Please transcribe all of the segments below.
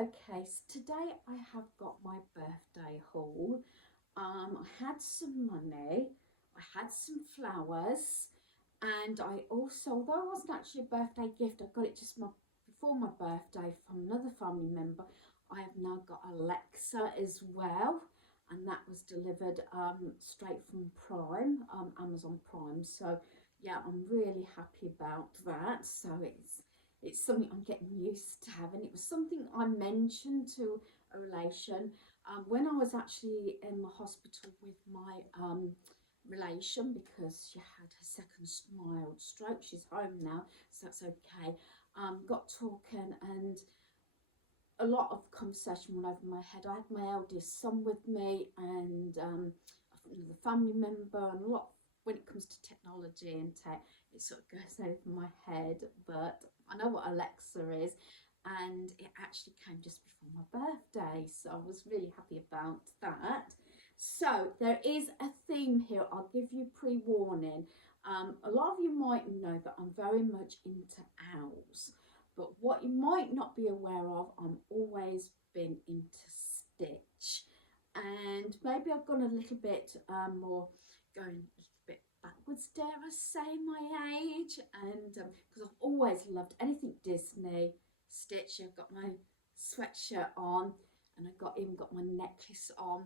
Okay, so today I have got my birthday haul. I had some money, I had some flowers, and I also, although it wasn't actually a birthday gift, I got it just before my birthday from another family member. I have now got Alexa as well, and that was delivered straight from Prime, Amazon Prime. So yeah, I'm really happy about that. So it's something I'm getting used to having. It was something I mentioned to a relation when I was actually in the hospital with my relation because she had her second mild stroke. She's home now, so that's okay. Got talking and a lot of conversation went over my head. I had my eldest son with me and the family member, and a lot when it comes to technology and tech, it sort of goes over my head. But I know what Alexa is, and it actually came just before my birthday, so I was really happy about that. So there is a theme here. I'll give you pre-warning. A lot of you might know that I'm very much into owls. But what you might not be aware of, I'm always been into Stitch. And maybe I've gone a little bit more, going a little bit backwards, dare I say, my age. And because I've always loved anything Disney, Stitch. I've got my sweatshirt on and I've got even got my necklace on.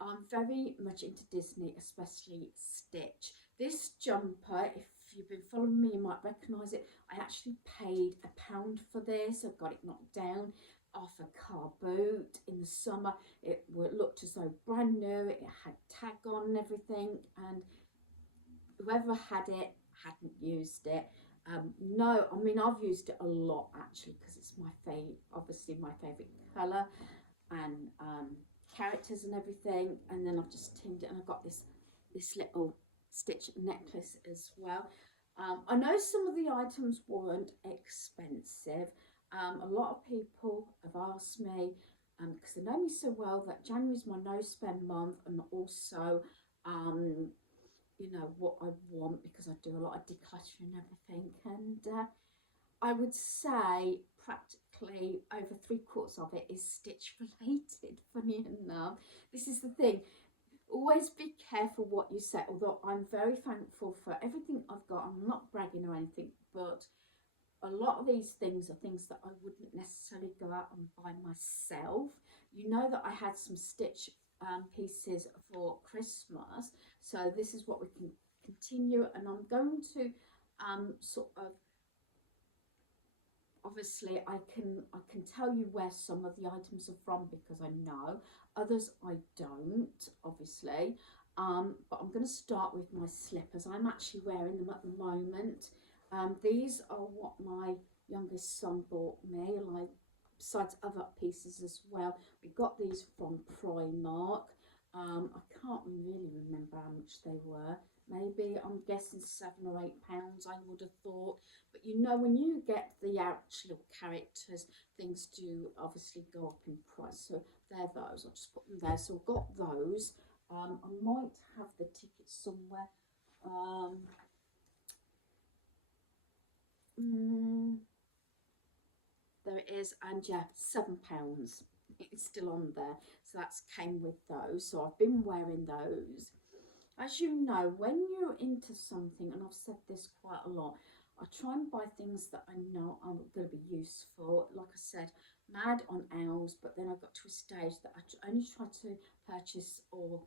I'm very much into Disney, especially Stitch. This jumper, if you've been following me, you might recognise it. I actually paid £1 for this. I got it knocked down off a car boot in the summer. It looked as though brand new. It had tag on and everything, and whoever had it hadn't used it. No, I mean I've used it a lot actually because it's my favorite, obviously my favourite colour and characters and everything. And then I've just tinned it, and I've got this little Stitch necklace as well. I know some of the items weren't expensive. A lot of people have asked me because they know me so well that January is my no spend month, and also you know what I want because I do a lot of decluttering and everything. And I would say practically over 3/4 of it is Stitch related, funny enough. This is the thing, always be careful what you say, although I'm very thankful for everything I've got. I'm not bragging or anything, but a lot of these things are things that I wouldn't necessarily go out and buy myself. You know that I had some Stitch pieces for Christmas, so this is what we can continue, and I'm going to sort of, obviously I can tell you where some of the items are from because I know others I don't, obviously. But I'm going to start with my slippers. I'm actually wearing them at the moment. These are what my youngest son bought me, like besides other pieces as well. We got these from Primark. I can't really remember how much they were. Maybe I'm guessing £7 or £8, I would have thought. But you know, when you get the actual characters, things do obviously go up in price. So they're those. I'll just put them there. So I've got those. I might have the tickets somewhere. Um, mm, there it is, and yeah, £7. It's still on there. So that's came with those. So I've been wearing those. As you know, when you're into something, and I've said this quite a lot, I try and buy things that I know are going to be useful. Like I said, mad on owls, but then I got to a stage that I only try to purchase or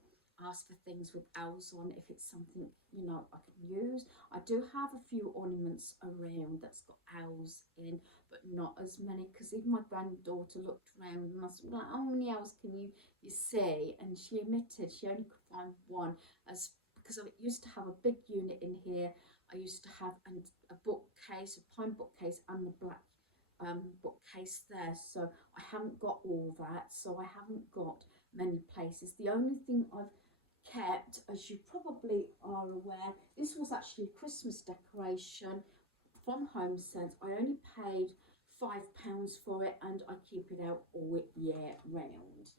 ask for things with owls on if it's something you know I can use. I do have a few ornaments around that's got owls in, but not as many, because even my granddaughter looked around and I was like, how many owls can you see? And she admitted she only could find one, as because I used to have a big unit in here. I used to have a bookcase, a pine bookcase, and the black bookcase there. So I haven't got all that. So I haven't got many places. The only thing I've kept, as you probably are aware, this was actually a Christmas decoration from HomeSense. I only paid £5 for it, and I keep it out all year round.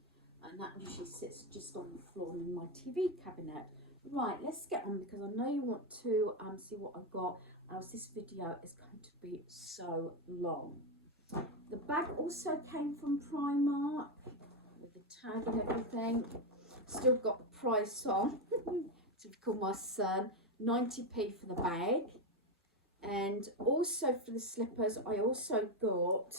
And that usually sits just on the floor in my TV cabinet. Right, let's get on because I know you want to see what I've got, else this video is going to be so long. The bag also came from Primark with the tag and everything. Still got the price on. Typical my son. 90p for the bag. And also for the slippers, I also got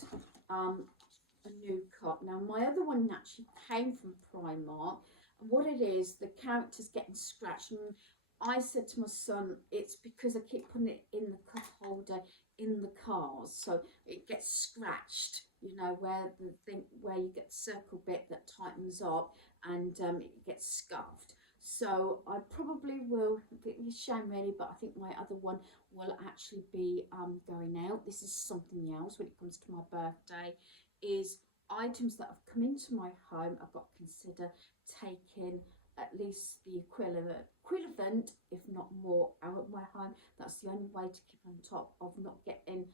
a new cup. Now my other one actually came from Primark, and what it is, the character's getting scratched, and I said to my son, it's because I keep putting it in the cup holder in the cars, so it gets scratched, you know, where the thing, where you get the circle bit that tightens up, and it gets scuffed. So I probably will, it's a shame really, but I think my other one will actually be going out. This is something else when it comes to my birthday, is items that have come into my home. I've got to consider taking at least the equivalent, if not more, out of my home. That's the only way to keep on top of not getting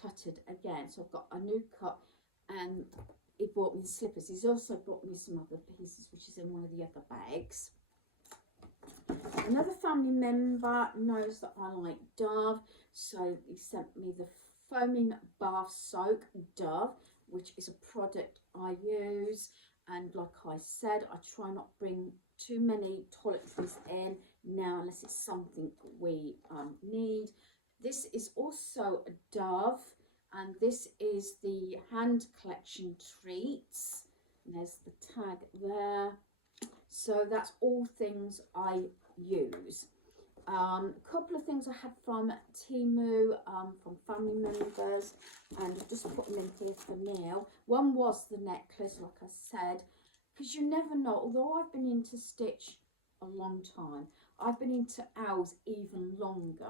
cluttered again. So I've got a new cup, and he bought me slippers. He's also bought me some other pieces, which is in one of the other bags. Another family member knows that I like Dove, so he sent me the foaming bath soak Dove, which is a product I use. And like I said, I try not bring too many toiletries in now unless it's something we need. This is also a Dove, and this is the hand collection treats. And there's the tag there. So that's all things I use. A couple of things I had from Temu, from family members, and I've just put them in here for now. One was the necklace, like I said, because you never know, although I've been into Stitch a long time, I've been into owls even longer.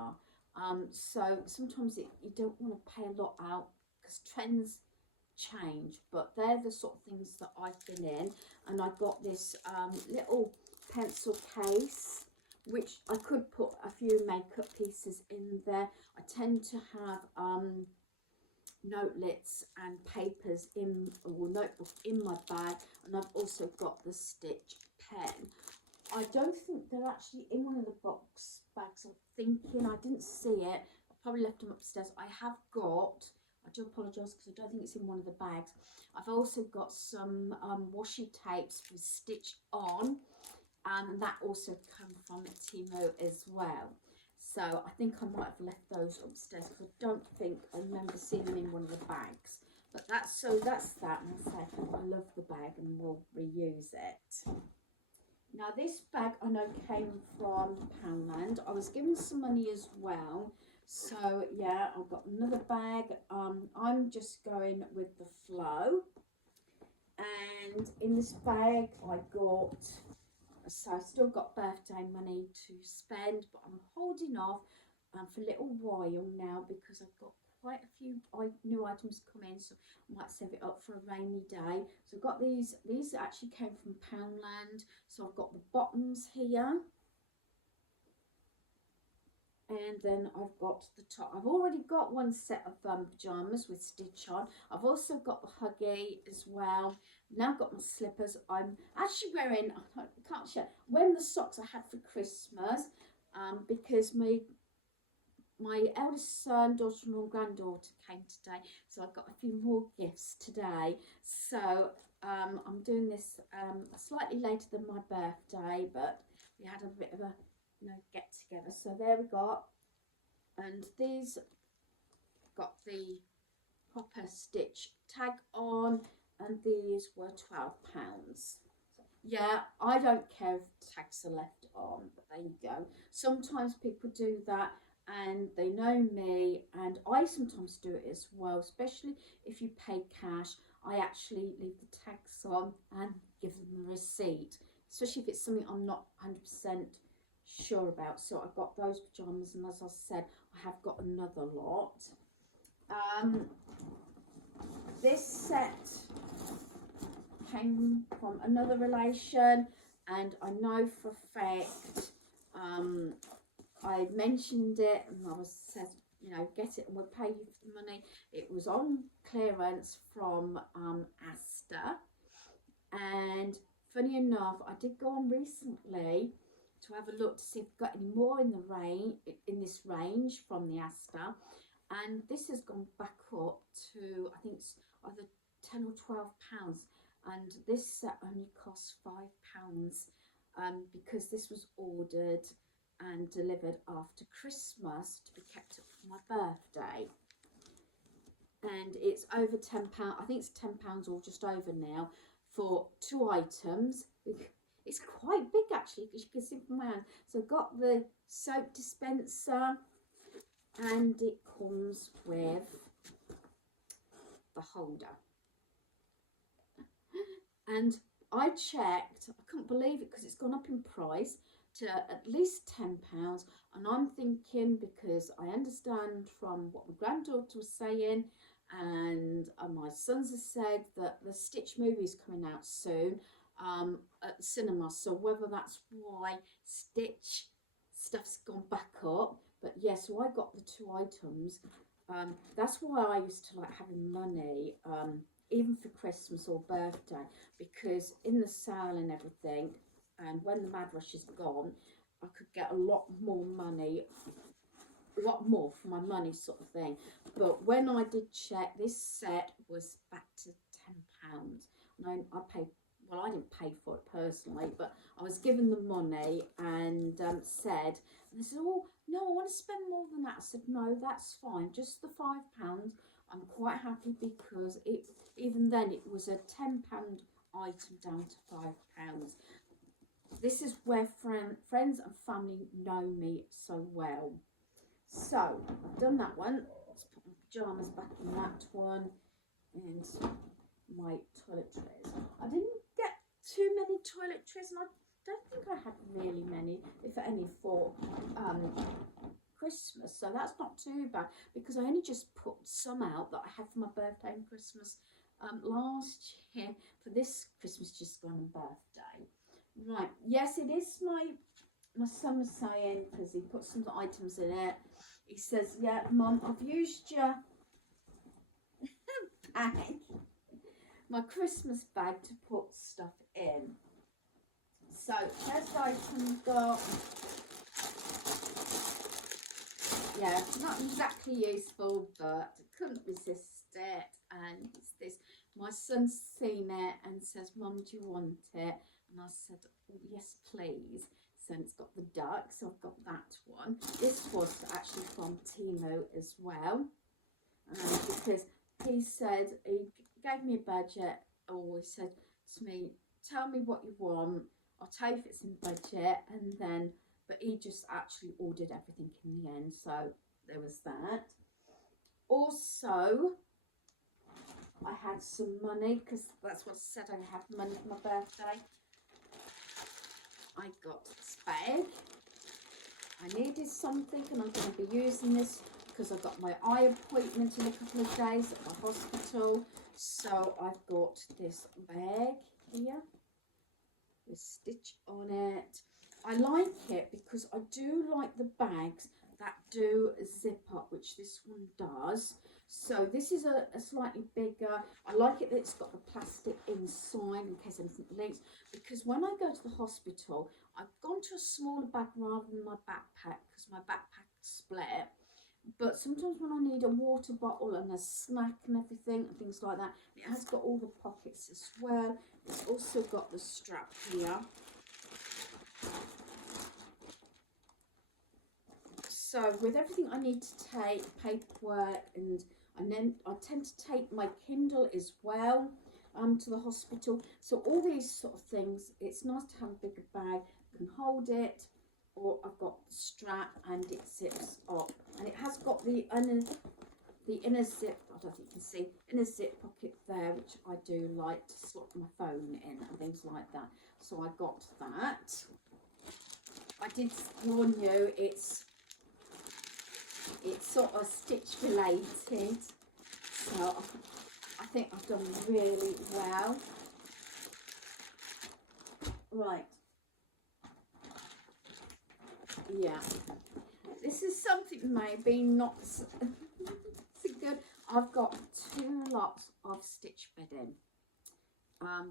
So sometimes you don't want to pay a lot out because trends change, but they're the sort of things that I've been in. And I got this little pencil case, which I could put a few makeup pieces in there. I tend to have notelets and papers in, or notebook in my bag, and I've also got the Stitch pen. I don't think they're actually in one of the box bags. I'm thinking, I didn't see it. I probably left them upstairs. I have got, I do apologise because I don't think it's in one of the bags. I've also got some washi tapes with Stitch on, and that also come from Temu as well. So I think I might have left those upstairs because I don't think I remember seeing them in one of the bags. But that's that, and I say I love the bag and we'll reuse it. Now this bag I know came from Poundland. I was given some money as well. So yeah, I've got another bag. I'm just going with the flow. And in this bag I got, so I've still got birthday money to spend, but I'm holding off for a little while now because I've got quite a few new items come in, so I might save it up for a rainy day. So I've got these actually came from Poundland. So I've got the bottoms here, and then I've got the top. I've already got one set of pyjamas with Stitch on. I've also got the Huggy as well. Now I've got my slippers. I'm actually wearing, I can't show, I'm wearing the socks I had for Christmas because my eldest son, daughter-in-law and granddaughter came today, so I've got a few more gifts today. So I'm doing this slightly later than my birthday, but we had a bit of a get together. So there we got, and these got the proper Stitch tag on, and these were £12. Yeah, I don't care if tags are left on, but there you go. Sometimes people do that and they know me, and I sometimes do it as well, especially if you pay cash. I actually leave the tags on and give them a receipt, especially if it's something I'm not 100% sure about. So I've got those pyjamas, and as I said, I have got another lot. This set came from another relation, and I know for a fact I mentioned it, and I was said, get it and we'll pay you for the money. It was on clearance from Asda, and funny enough, I did go on recently to have a look to see if I've got any more in the this range from the Asda, and this has gone back up to, I think it's either 10 or 12 pounds, and this set only costs 5 pounds, because this was ordered and delivered after Christmas to be kept up for my birthday. And it's over £10. I think it's £10 or just over now for 2 items. It's quite big actually, because you can see from my hand. So I've got the soap dispenser, and it comes with the holder. And I checked, I couldn't believe it because it's gone up in price to at least £10. And I'm thinking, because I understand from what my granddaughter was saying, and my sons have said that the Stitch movie is coming out soon at the cinema. So whether that's why Stitch stuff's gone back up. But yeah, so I got the 2 items. That's why I used to like having money, even for Christmas or birthday, because in the sale and everything, and when the Mad Rush is gone, I could get a lot more money, a lot more for my money, sort of thing. But when I did check, this set was back to £10. And I paid, well, I didn't pay for it personally, but I was given the money and said, and they said, oh, no, I want to spend more than that. I said, no, that's fine, just the £5. I'm quite happy, because it, even then, it was a £10 item down to £5. This is where friends and family know me so well. So I've done that one. Let's put my pyjamas back in that one, and my toiletries. I didn't get too many toiletries, and I don't think I had really many, if any, for Christmas. So that's not too bad, because I only just put some out that I had for my birthday and Christmas last year. For this Christmas just gone and birthday. Right, yes, it is my son was saying, because he put some items in it. He says, yeah, Mum, I've used your bag, my Christmas bag, to put stuff in. So first item got, yeah, not exactly useful, but I couldn't resist it. And it's this, my son's seen it and says, Mum, do you want it? And I said, oh, yes, please. So it's got the duck, so I've got that one. This was actually from Timo as well, because he said, he gave me a budget, or he said to me, tell me what you want, I'll tell you if it's in budget, and then, but he just actually ordered everything in the end, so there was that. Also, I had some money, because that's what I said, I have money for my birthday. I got this bag. I needed something, and I'm going to be using this because I've got my eye appointment in a couple of days at the hospital. So I've got this bag here with Stitch on it. I like it because I do like the bags that do zip up, which this one does. So this is a slightly bigger. I like it that it's got the plastic inside in case anything leaks, because when I go to the hospital, I've gone to a smaller bag rather than my backpack, because my backpack split. But sometimes when I need a water bottle and a snack and everything and things like that, it has got all the pockets as well. It's also got the strap here. So with everything I need to take, paperwork, and then I tend to take my Kindle as well to the hospital. So all these sort of things, it's nice to have a bigger bag, you can hold it, or I've got the strap and it zips up. And it has got the inner zip, I don't think you can see, inner zip pocket there, which I do like to slot my phone in and things like that. So I got that. I did warn you, it's sort of Stitch related, so I think I've done really well. Right, yeah, this is something maybe not so good. I've got 2 lots of stitch bedding.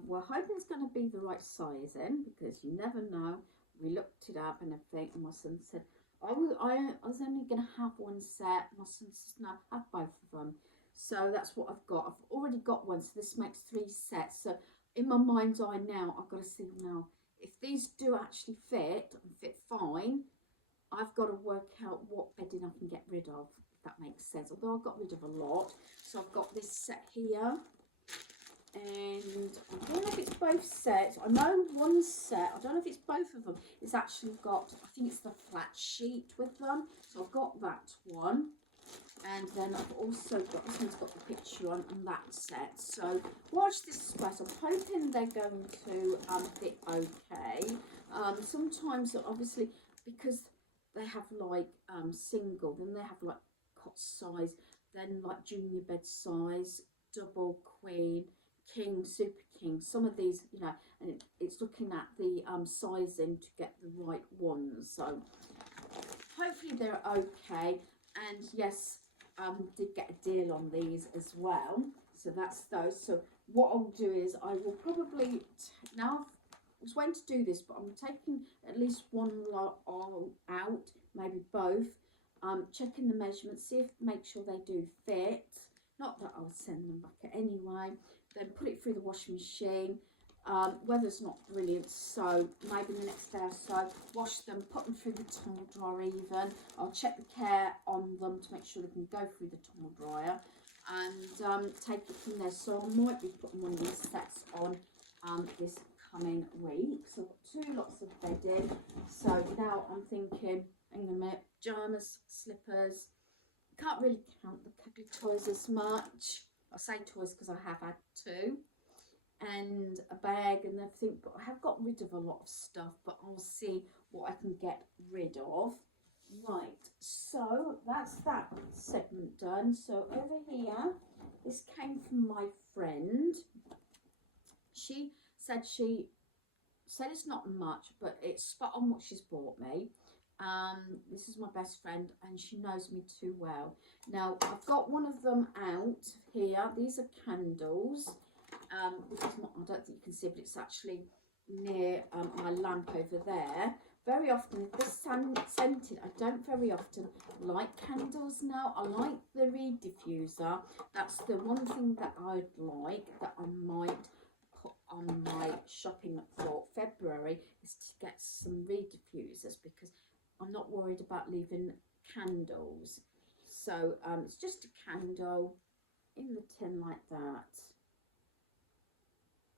We're hoping it's going to be the right size in, because you never know. We looked it up and everything, and my son said, I was only going to have one set. My son says, no, have both of them. So that's what I've got. I've already got one, so this makes 3 sets. So in my mind's eye now, I've got to see now if these do actually fit and fit fine. I've got to work out what bedding I can get rid of, if that makes sense. Although I've got rid of a lot. So I've got this set here. And I don't know if it's both sets. I know one set, I don't know if it's both of them. It's actually got, I think it's the flat sheet with them. So I've got that one. And then I've also got, this one's got the picture on that set. So watch this space. I'm hoping they're going to fit okay. Sometimes, obviously, because they have like single, then they have like cot size, then like junior bed size, double, queen, king, super king. Some of these, you know, and it's looking at the sizing to get the right ones. So hopefully they're okay. And yes, did get a deal on these as well. So that's those. So what I'll do is I will probably now I was waiting to do this, but I'm taking at least one lot out, maybe both. Checking the measurements, see if make sure they do fit. Not that I'll send them back anyway. Then put it through the washing machine. Weather's not brilliant, so maybe the next day or so, wash them, put them through the tumble dryer even. I'll check the care on them to make sure they can go through the tumble dryer and take it from there. So I might be putting one of these sets on this coming week. So I've got 2 lots of bedding. So now I'm thinking, hang on a minute, pyjamas, slippers. Can't really count the cuddly toys as much. I say toys because I have had 2. And a bag and everything, but I have got rid of a lot of stuff, but I'll see what I can get rid of. Right, so that's that segment done. So over here, this came from my friend. She said it's not much, but it's spot on what she's bought me. This is my best friend and she knows me too well. Now I've got one of them out here. These are candles. Which is not, I don't think you can see, but it's actually near my lamp over there. Very often, if they're scented, I don't very often light candles now. I like the reed diffuser. That's the one thing that I'd like, that I might put on my shopping for February, is to get some reed diffusers, because I'm not worried about leaving candles. So it's just a candle in the tin like that.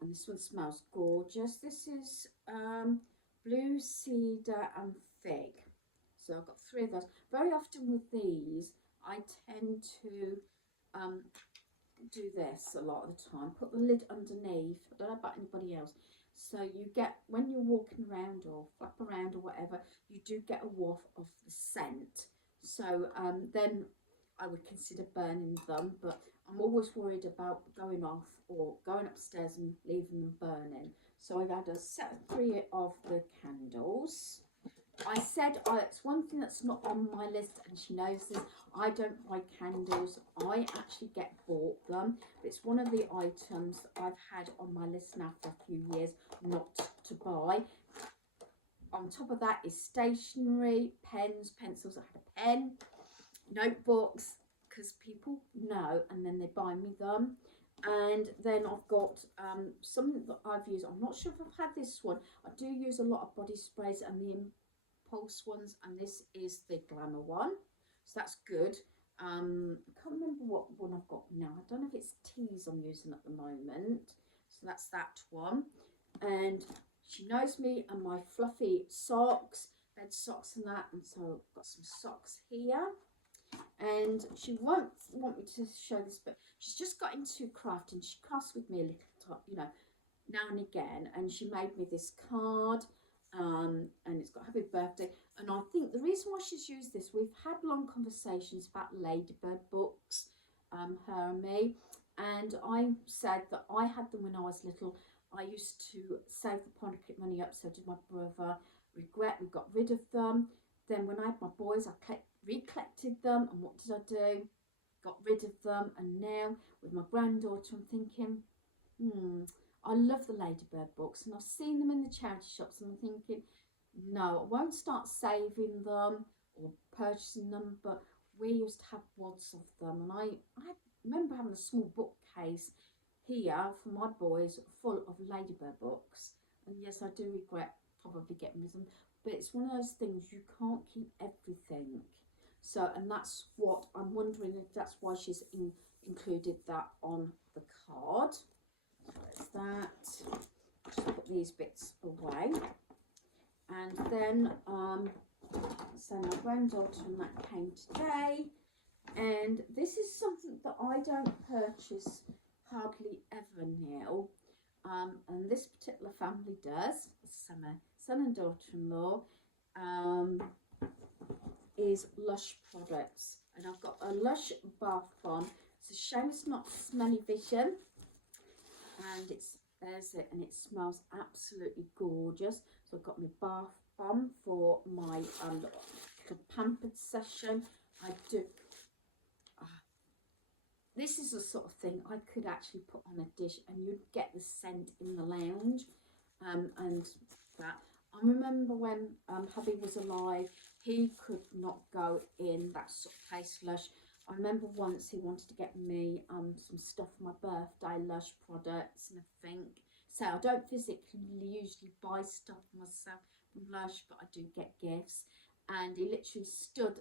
And this one smells gorgeous. This is blue cedar and fig. So I've got 3 of those. Very often with these, I tend to do this a lot of the time. Put the lid underneath. I don't know about anybody else. So you get, when you're walking around or flap around or whatever, you do get a waft of the scent. So then I would consider burning them, but I'm always worried about going off or going upstairs and leaving them burning. So I've had a set of 3 of the candles. I said it's one thing that's not on my list, and she knows this. I don't buy candles. I actually get bought them. But it's one of the items that I've had on my list now for a few years not to buy. On top of that is stationery, pens, pencils. I had a pen, notebooks, because people know and then they buy me them. And then I've got some that I've used. I'm not sure if I've had this one. I do use a lot of body sprays and the impulse ones, and this is the Glamour one, so that's good. I can't remember what one I've got now. I don't know if it's Teas I'm using at the moment, so that's that one. And she knows me and my fluffy socks, bed socks and that, and so I've got some socks here. And she won't want me to show this, but she's just got into crafting. She crafts with me a little, you know, now and again. And she made me this card, and it's got happy birthday. And I think the reason why she's used this, we've had long conversations about Ladybird books, her and me. And I said that I had them when I was little. I used to save the pocket money up, so did my brother. Regret we got rid of them. Then when I had my boys, I recollected them, and what did I do? Got rid of them. And now with my granddaughter, I'm thinking, I love the Ladybird books, and I've seen them in the charity shops, and I'm thinking, no, I won't start saving them or purchasing them, but we used to have wads of them, and I remember having a small bookcase here for my boys full of Ladybird books. And yes, I do regret probably getting rid of them, but it's one of those things you can't keep everything. So, and that's what I'm wondering if that's why she's included that on the card. So there's that. Just put these bits away. And then, so my granddaughter and that came today. And this is something that I don't purchase hardly ever now. And this particular family does. So my son and daughter-in-law is Lush products. And I've got a Lush bath bomb. It's a shame it's not Smelly Vision. And there's it, and it smells absolutely gorgeous. So I've got my bath bomb for my pampered session. I do. This is the sort of thing I could actually put on a dish, and you'd get the scent in the lounge. And that. I remember when hubby was alive, he could not go in that sort of place, Lush. I remember once he wanted to get me some stuff for my birthday, Lush products and everything. So I don't physically usually buy stuff myself from Lush, but I do get gifts. And he literally stood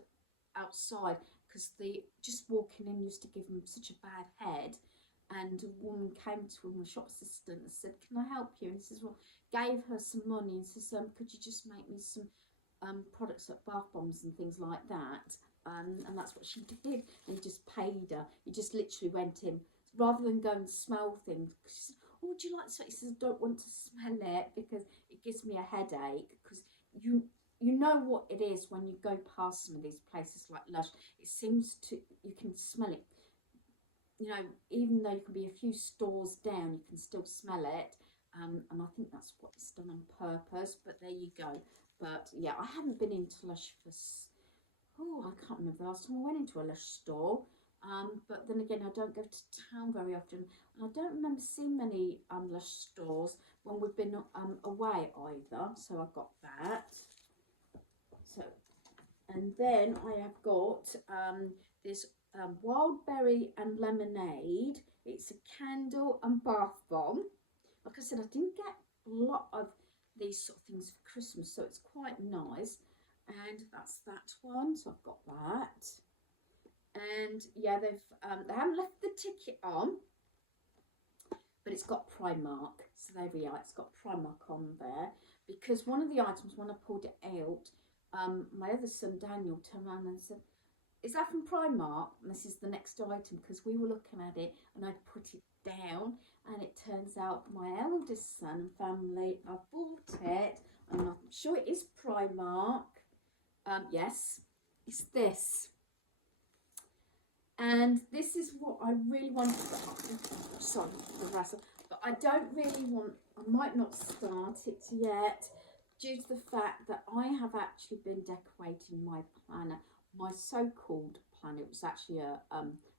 outside because just walking in used to give him such a bad head. And a woman came to him, a shop assistant, and said, "Can I help you?" And he says, "Well," gave her some money and says, "Could you just make me some products like bath bombs and things like that?" And that's what she did. And he just paid her. He just literally went in rather than go and smell things. She said, "Oh, would you like to?" He says, "I don't want to smell it because it gives me a headache." Because you know what it is when you go past some of these places like Lush. It seems to, you can smell it. You know, even though you can be a few stores down, you can still smell it. And I think that's what it's done on purpose. But there you go. But yeah, I haven't been into Lush for, I can't remember the last time I went into a Lush store. But then again, I don't go to town very often. And I don't remember seeing many Lush stores when we've been away either. So I've got that. So, and then I have got this wild berry and lemonade. It's a candle and bath bomb. Like I said, I didn't get a lot of these sort of things for Christmas, so it's quite nice. And that's that one, so I've got that. And yeah, they haven't left the ticket on, but it's got Primark. So there we are, it's got Primark on there. Because one of the items, when I pulled it out, my other son Daniel turned around and said, "Is that from Primark?" And this is the next item, because we were looking at it and I put it down, and it turns out my eldest son and family have bought it, and I'm sure it is Primark. Yes, it's this. And this is what I really want to, sorry, the razzle, but I don't really want, I might not start it yet, due to the fact that I have actually been decorating my planner, my so-called planner. It was actually a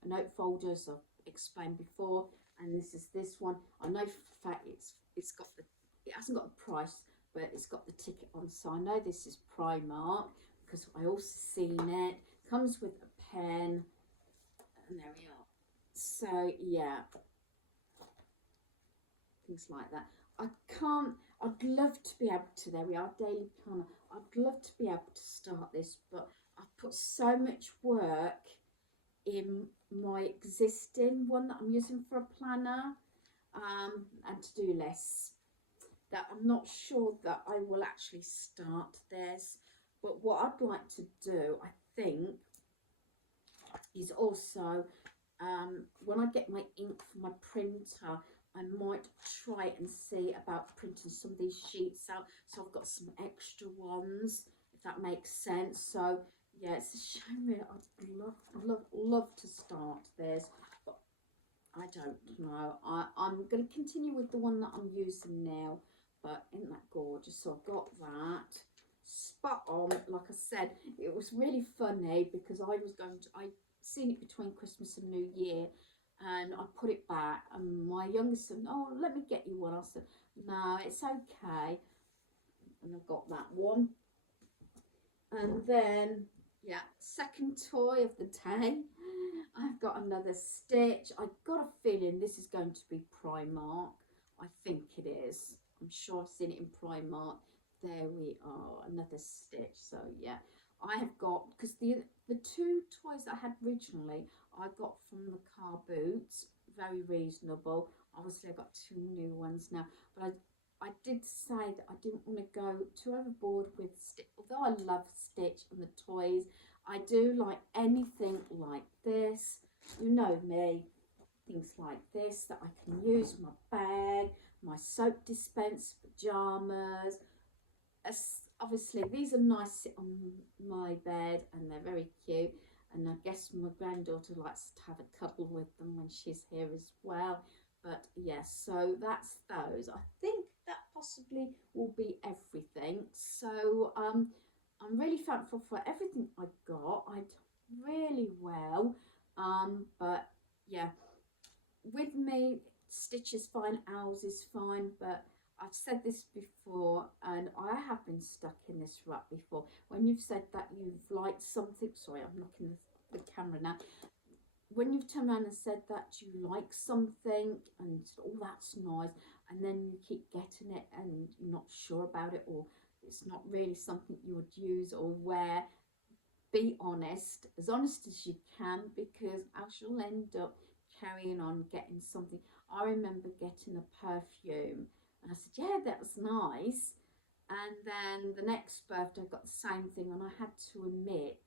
note folder, as I've explained before, and this is this one. I know for a fact it's got the, it hasn't got a price, but it's got the ticket on, so I know this is Primark because I also seen it. Comes with a pen, and there we are. So yeah, things like that. I'd love to be able to, there we are, daily planner. I'd love to be able to start this, but I've put so much work in my existing one that I'm using for a planner and to-do lists that I'm not sure that I will actually start this. But what I'd like to do, I think, is also when I get my ink for my printer, I might try and see about printing some of these sheets out, so I've got some extra ones, if that makes sense. So yeah, it's a shame really. I'd love to start this, but I don't know. I'm going to continue with the one that I'm using now, but isn't that gorgeous? So I've got that spot on. Like I said, it was really funny because I seen it between Christmas and New Year, and I put it back, and my youngest son, "Oh, let me get you one." I said, "No, it's okay." And I've got that one. And then Yeah, second toy of the day. I've got another Stitch. I got a feeling this is going to be Primark. I think it is. I'm sure I've seen it in Primark. There we are, another Stitch. So yeah, I have got, because the two toys I had originally, I got from the car boots. Very reasonable. Obviously, I got two new ones now, but I did say that I didn't want to go too overboard with Stitch. Although I love Stitch and the toys, I do like anything like this. You know me, things like this that I can use, my bag, my soap dispense, pajamas. Obviously, these are nice sit on my bed and they're very cute. And I guess my granddaughter likes to have a cuddle with them when she's here as well. But yes, so that's those. I think that possibly will be everything. So I'm really thankful for everything I got. I did really well. But yeah, with me, Stitch is fine, Owls is fine, but I've said this before, and I have been stuck in this rut before. When you've said that you've liked something, sorry, I'm knocking the camera now. When you've turned around and said that you like something, and oh, that's nice, and then you keep getting it, and you're not sure about it, or it's not really something you would use or wear, be honest as you can, because else you'll end up carrying on getting something. I remember getting a perfume and I said, yeah, that was nice. And then the next birthday, I got the same thing, and I had to admit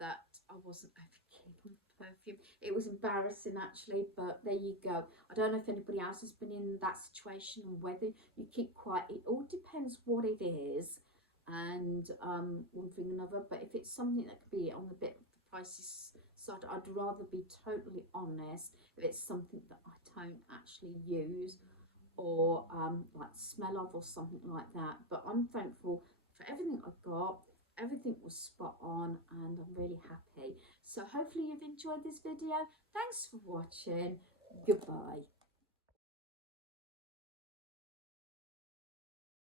that I wasn't ever keen on perfume. It was embarrassing actually, but there you go. I don't know if anybody else has been in that situation and whether you keep quiet. It all depends what it is and one thing or another. But if it's something that could be on the bit of the pricey side, I'd rather be totally honest if it's something that I don't actually use or like smell of or something like that. But I'm thankful for everything I got. Everything was spot on and I'm really happy. So hopefully you've enjoyed this video. Thanks for watching. Goodbye.